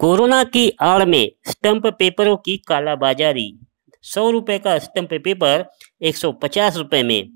Corona की आड़ में स्टंप पेपरों की कालाबाजारी। 100 रुपए का स्टंप पेपर 150 रुपए में।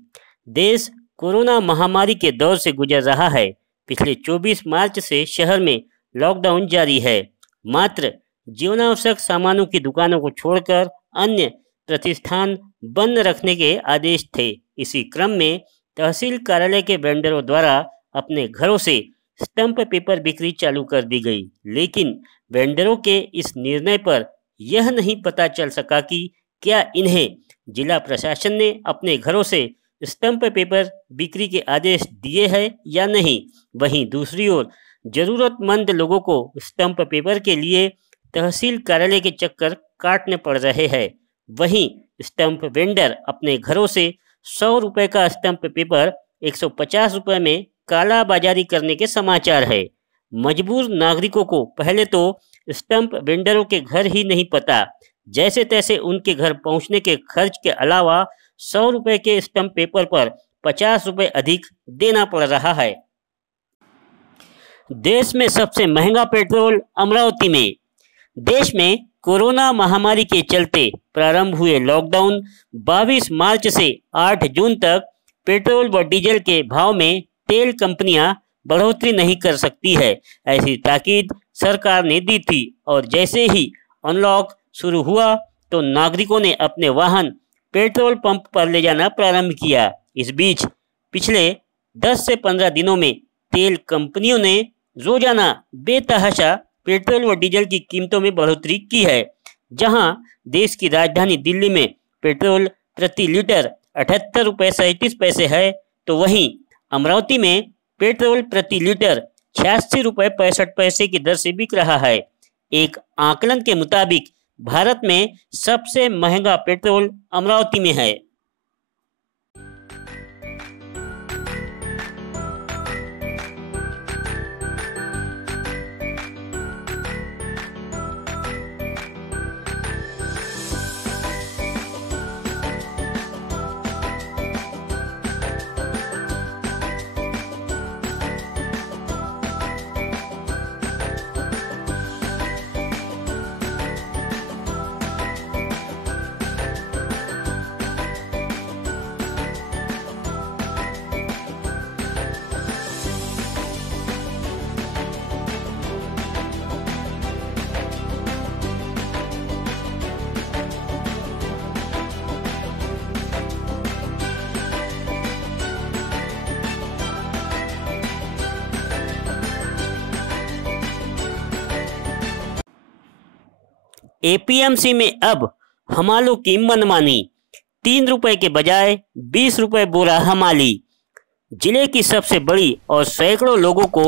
देश कोरोना महामारी के दौर से गुजर रहा है। पिछले 24 मार्च से शहर में लॉकडाउन जारी है। मात्र जीवनावश्यक सामानों की दुकानों को छोड़कर अन्य प्रतिष्ठान बंद रखने के आदेश थे। इसी क्रम में तहसील कार्यालय के वेंडरों द्वारा अपने घरों से स्टंप पेपर बिक्री चालू कर दी गई, लेकिन वेंडरों के इस निर्णय पर यह नहीं पता चल सका कि क्या इन्हें जिला प्रशासन ने अपने घरों से स्टंप पेपर बिक्री के आदेश दिए हैं या नहीं। वहीं दूसरी ओर जरूरतमंद लोगों को स्टंप पेपर के लिए तहसील कार्यालय के चक्कर काटने पड़ रहे हैं। वहीं स्टंप वेंडर अपने घरों से 100 रुपए का स्टंप पेपर 150 रुपए में कालाबाजारी करने के समाचार है। मजबूर नागरिकों को पहले तो स्टंप वेंडरों के घर ही नहीं पता, जैसे तैसे उनके घर पहुंचने के खर्च के अलावा 100 रुपए के स्टंप पेपर पर 50 रुपए अधिक देना पड़ रहा है। देश में सबसे महंगा पेट्रोल अमरावती में। देश में कोरोना महामारी के चलते प्रारंभ हुए लॉकडाउन 22 मार्च से 8 जून तक पेट्रोल व डीजल के भाव में तेल कंपनियां बढ़ोतरी नहीं कर सकती है, ऐसी ताकीद सरकार ने दी थी। और जैसे ही अनलॉक शुरू हुआ तो नागरिकों ने अपने वाहन पेट्रोल पंप पर ले जाना प्रारंभ किया। इस बीच पिछले 10 से 15 दिनों में तेल कंपनियों ने रोजाना बेतहाशा पेट्रोल व डीजल की कीमतों में बढ़ोतरी की है। जहां देश की राजधानी दिल्ली में पेट्रोल प्रति लीटर 78 रुपये 37 पैसे है, तो वहीं अमरावती में पेट्रोल प्रति लीटर 86 रुपये 65 पैसे की दर से बिक रहा है। एक आकलन के मुताबिक भारत में सबसे महंगा पेट्रोल अमरावती में है। एपीएमसी में अब हमालों की मनमानी। 3 रुपए के बजाय 20 रुपए बोरा हमाली। जिले की सबसे बड़ी और सैकड़ों लोगों को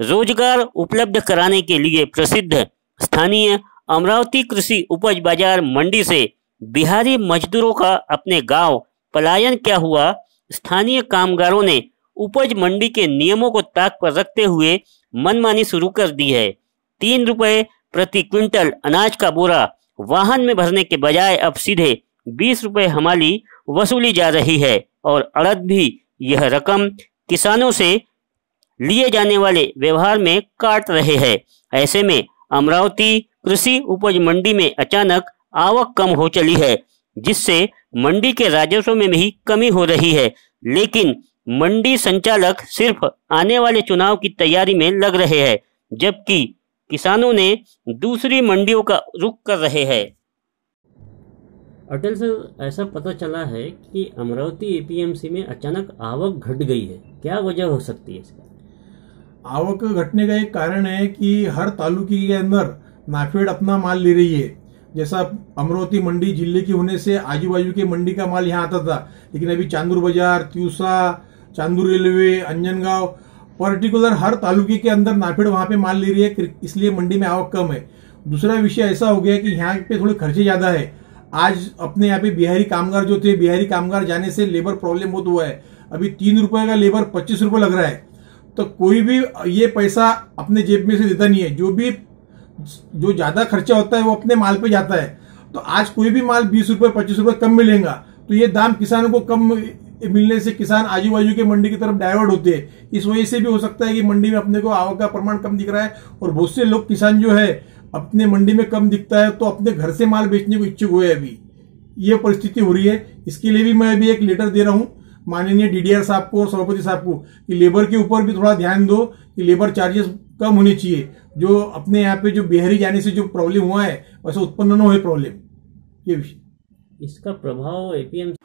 रोजगार उपलब्ध कराने के लिए प्रसिद्ध स्थानीय अमरावती कृषि उपज बाजार मंडी से बिहारी मजदूरों का अपने गांव पलायन क्या हुआ। स्थानीय कामगारों ने उपज मंडी के नियमों को ताक पर रखते हुए मनमानी शुरू कर दी है। 3 रुपए प्रति क्विंटल अनाज का बोरा वाहन में भरने के बजाय अब सीधे 20 रुपए हमाली वसूली जा रही है और अड़द भी यह रकम किसानों से लिए जाने वाले व्यवहार में काट रहे हैं। ऐसे में अमरावती कृषि उपज मंडी में अचानक आवक कम हो चली है, जिससे मंडी के राजस्व में भी कमी हो रही है। लेकिन मंडी संचालक सिर्फ आने वाले चुनाव की तैयारी में लग रहे हैं, जबकि किसानों ने दूसरी मंडियों का रुख कर रहे हैं। अटल सर, ऐसा पता चला है कि अमरावती एपीएमसी में अचानक आवक घट गई है, क्या वजह हो सकती है इसका? आवक घटने का एक कारण है कि हर तालुके के अंदर नाफेड अपना माल ले रही है। जैसा अमरावती मंडी जिले की होने से आजू बाजू के मंडी का माल यहाँ आता था, लेकिन अभी चांदूर बाजार, त्यूसा, चांदूर रेलवे, अंजनगांव, पर्टिकुलर हर तालुके के अंदर नाफेड वहां पे माल ले रही है, इसलिए मंडी में आवक कम है। दूसरा विषय ऐसा हो गया कि यहाँ पे थोड़े खर्चे ज्यादा है। आज अपने यहाँ पे बिहारी कामगार जो थे, बिहारी कामगार जाने से लेबर प्रॉब्लम बहुत हुआ है। अभी 3 रुपए का लेबर 25 रुपए लग रहा है, तो कोई भी ये पैसा अपने जेब में से देता नहीं है। जो ज्यादा खर्चा होता है वो अपने माल पे जाता है। तो आज कोई भी माल 20 रुपए 25 रुपए कम मिलेगा, तो ये दाम किसानों को कम मिलने से किसान आजू बाजू के मंडी की तरफ डाइवर्ट होते हैं। इस वजह से भी हो सकता है कि मंडी में अपने को आवक का प्रमाण कम दिख रहा है और बहुत से लोग किसान जो है अपने मंडी में कम दिखता है तो अपने घर से माल बेचने को इच्छुक हुए अभी। ये परिस्थिति हो रही है। इसके लिए भी मैं अभी एक लेटर दे रहा हूँ माननीय डीडीआर साहब को और सभापति साहब को कि लेबर के ऊपर भी थोड़ा ध्यान दो कि लेबर चार्जेस कम होने चाहिए। जो अपने यहाँ पे जो बिहारी जाने से जो प्रॉब्लम हुआ है वैसे उत्पन्न न हो प्रॉब्लम। ये विषय इसका प्रभाव एपीएमसी।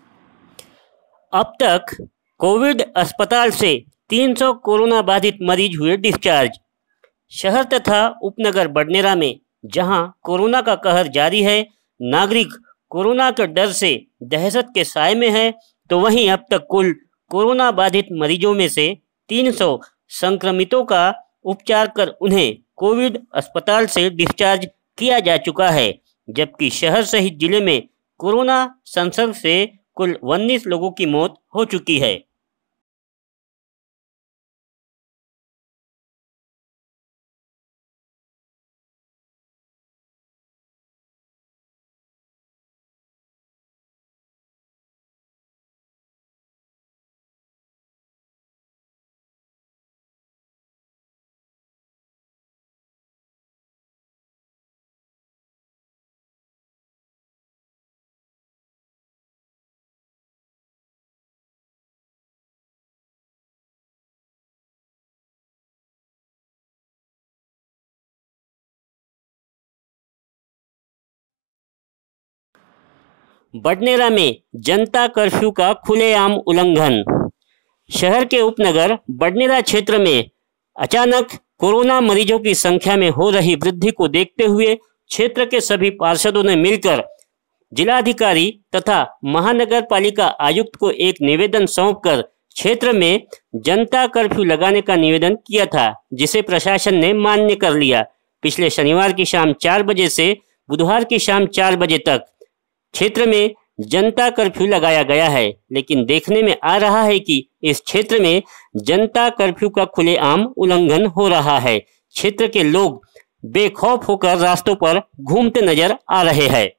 अब तक कोविड अस्पताल से 300 कोरोना बाधित मरीज हुए डिस्चार्ज। शहर तथा उपनगर बडनेरा में जहां कोरोना का कहर जारी है, नागरिक कोरोना के डर से दहशत के साए में है, तो वहीं अब तक कुल कोरोना बाधित मरीजों में से 300 संक्रमितों का उपचार कर उन्हें कोविड अस्पताल से डिस्चार्ज किया जा चुका है, जबकि शहर सहित जिले में कोरोना संसर्ग से कुल 19 लोगों की मौत हो चुकी है। बडनेरा में जनता कर्फ्यू का खुलेआम उल्लंघन। शहर के उपनगर बडनेरा क्षेत्र में अचानक कोरोना मरीजों की संख्या में हो रही वृद्धि को देखते हुए क्षेत्र के सभी पार्षदों ने मिलकर जिलाधिकारी तथा महानगर पालिका आयुक्त को एक निवेदन सौंपकर क्षेत्र में जनता कर्फ्यू लगाने का निवेदन किया था, जिसे प्रशासन ने मान्य कर लिया। पिछले शनिवार की शाम 4 बजे से बुधवार की शाम 4 बजे तक क्षेत्र में जनता कर्फ्यू लगाया गया है, लेकिन देखने में आ रहा है कि इस क्षेत्र में जनता कर्फ्यू का खुलेआम उल्लंघन हो रहा है। क्षेत्र के लोग बेखौफ होकर रास्तों पर घूमते नजर आ रहे हैं।